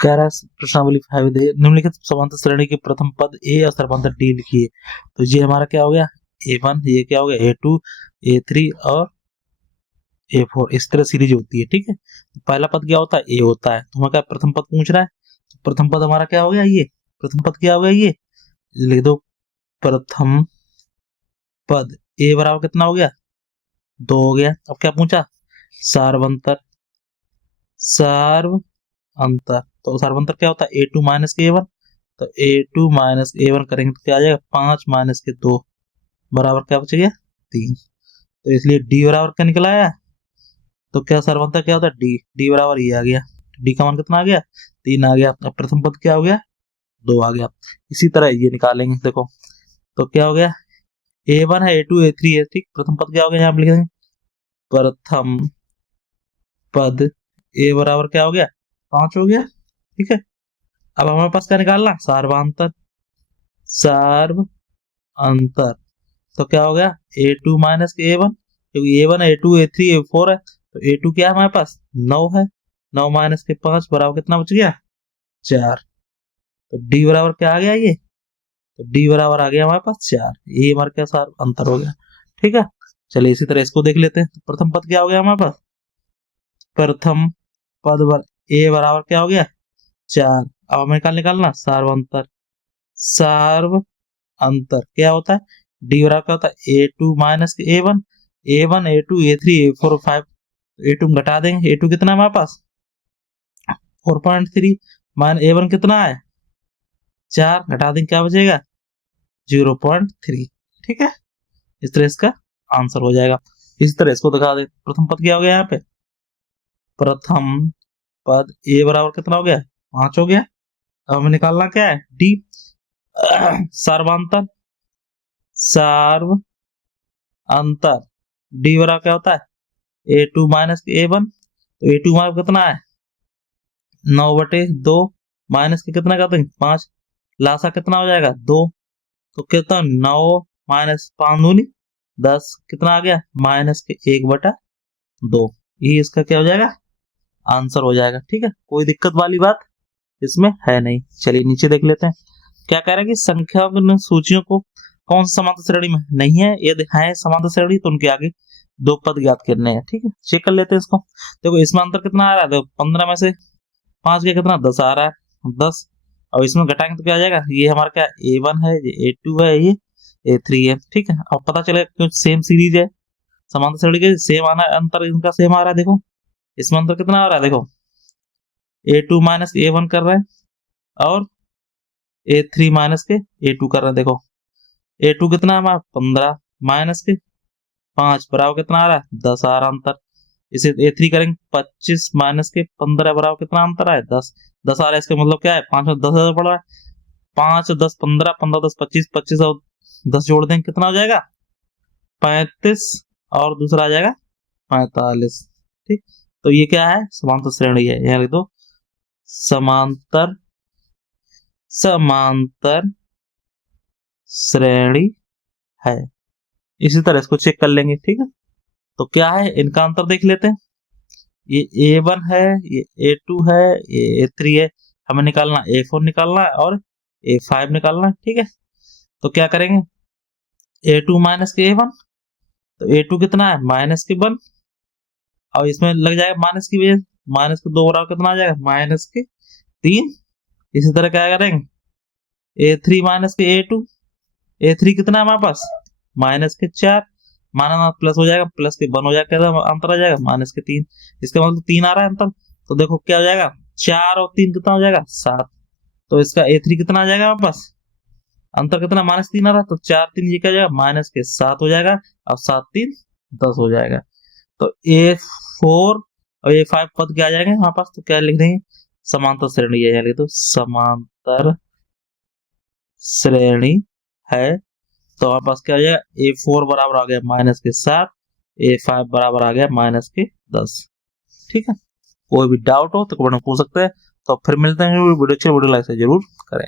कह रहा है प्रश्नावली 5 दे निम्नलिखित समांतर श्रेणी के प्रथम पद ए और समांतर डी लिखिए। तो ये हमारा क्या हो गया A1, ये क्या हो गया A2, A3 और A4, इस तरह सीरीज होती है। ठीक है, तो पहला पद क्या होता है ए होता है, तो हमें क्या प्रथम पद पूछ रहा है, तो प्रथम पद हमारा क्या हो गया ये, प्रथम पद क्या हो गया ये, लिख दो प्रथम पद ए बराबर कितना हो गया 2 हो गया। अब क्या पूछा सार्वंतर, सार्व अंतर, तो सार्वंतर क्या होता है A2 माइनस के A1, तो A2 माइनस A1 करेंगे तो क्या आ जाएगा 5 माइनस के 2 बराबर क्या बच गया 3। तो इसलिए D बराबर क्या निकला है, तो क्या सार्वंतर क्या होता है D बराबर ये आ गया, D का मान कितना आ गया 3 आ गया। अब प्रथम पद क्या हो गया 2 आ गया। इसी तरह ये निकालेंगे, देखो तो क्या हो गया A1 है A2 A3 है, ठीक, प्रथम पद क्या हो गया यहाँ पे लिख देंगे प्रथम पद A बराबर क्या हो गया 5 हो गया। ठीक है, अब हमारे पास क्या निकालना सार्वांतर, सार्व अंतर, तो क्या हो गया A2 माइनस के A1, क्योंकि A1 A2 A3 A4 है, तो A2 क्या है हमारे पास 9 है, 9 माइनस के 5 बराबर कितना बच गया 4। तो D बराबर क्या आ गया ये, तो D बराबर आ गया हमारे पास 4, ये हमारे क्या सार अंतर हो गया। ठीक है, चलिए इसी तरह इसको देख लेते हैं। तो प्रथम पद क्या हो गया हमारे पास, प्रथम पद A बराबर क्या हो गया 4। अब हमें क्या निकालना सार्वंतर, सार्व अंतर क्या होता है D बराबर क्या होता है A2 माइनस के A1, A1 A2 A3 A4 5, A2 घटा देंगे, A2 कितना है हमारे पास 4.3 माइनस A1 कितना है 4, घटा देंगे क्या बचेगा 0.3। ठीक है, इस तरह इसका आंसर हो जाएगा। इसी तरह इसको दिखा दे, प्रथम पद क्या हो गया यहाँ पे, प्रथम पद A बराबर कितना हो गया 5 हो गया। अब हमें निकालना क्या है D, सार्वांतर, सार्व अंतर, D बराबर क्या होता है A2 माइनस A1, तो A2 हमारा कितना है 9/2 माइनस के कितना कर देंगे 5, लासा कितना हो जाएगा 2, तो कितना 9 माइनस 5 दूनी 10, कितना आ गया माइनस के 1/2, ये इसका क्या हो जाएगा आंसर हो जाएगा। ठीक है, कोई दिक्कत वाली बात इसमें है नहीं। चलिए नीचे देख लेते हैं क्या कह रहा है कि संख्या सूचियों को कौन सा समांतर श्रेणी में नहीं है, ये दिखाएं समांतर श्रेणी तो उनके आगे 2 पद ज्ञात करने हैं। ठीक है, चेक कर लेते हैं इसको। देखो इसमें अंतर कितना आ रहा है, देखो 15 में से 5 के कितना 10 आ रहा है 10, और इसमें घटाएंगे तो क्या आ जाएगा, ये हमारा क्या A1 है, ये A2 है, ये A3 है। ठीक है, अब पता चलेगा क्यों सेम सीरीज है, समांतर श्रेणी के सेम आना है, अंतर इनका सेम आ रहा है। देखो इसमें अंतर कितना आ रहा है, देखो A2 माइनस A1 कर रहे हैं और A3 माइनस के A2 कर रहे हैं। देखो A2 कितना है हमारा 15 माइनस के 5 बराबर कितना आ रहा है 10 आ रहा अंतर। इसे A3 करेंगे 25 माइनस के 15 बराबर कितना अंतर है 10, 10 आ रहा है। इसका मतलब क्या है 5 में 10 पड़ रहा है, 5 10 15, 15 10 25, 25 और 10 जोड़ देंगे कितना हो जाएगा 35, और दूसरा आ जाएगा 45। ठीक, तो ये क्या है समांतर श्रेणी है, यहाँ लिख दो समांतर, समांतर श्रेणी है। इसी तरह इसको चेक कर लेंगे। ठीक है, तो क्या है इनका अंतर देख लेते हैं, ये A1 है, ये A2 है, ये A3 है, हमें निकालना A4 निकालना है और A5 निकालना है। ठीक है, तो क्या करेंगे A2 माइनस के A1, तो A2 कितना है माइनस के 1, और इसमें लग जाएगा माइनस की वजह, माइनस के 2 बराबर कितना आ जाएगा माइनस के 3। इसी तरह क्या करेंगे A3 माइनस के A2, A3 कितना है हमारे पास माइनस के 4, माना प्लस हो जाएगा, प्लस के 1 हो जाएगा, अंतर आ जाएगा माइनस के 3, इसका मतलब 3 आ रहा है अंतर। तो देखो क्या हो जाएगा 4 और 3 कितना हो जाएगा 7, तो इसका A3 कितना आ जाएगा हमारे पास अंतर कितना -3 आ रहा है, तो 4 3 ये क्या हो जाएगा माइनस के 7 हो जाएगा, और 7 3 10 हो जाएगा। तो A4 और A5 पद क्या आ जाएंगे हमारे पास, तो क्या लिख देंगे समांतर श्रेणी है, लिख दो समांतर श्रेणी है। तो हमारे पास क्या आ जाएगा A4 बराबर आ गया माइनस के 7, A5 बराबर आ गया माइनस के 10। ठीक है, कोई भी डाउट हो तो कमेंट में पूछ सकते हैं। तो फिर मिलते हैं वीडियो अच्छे वीडियो लाइक से जरूर करें।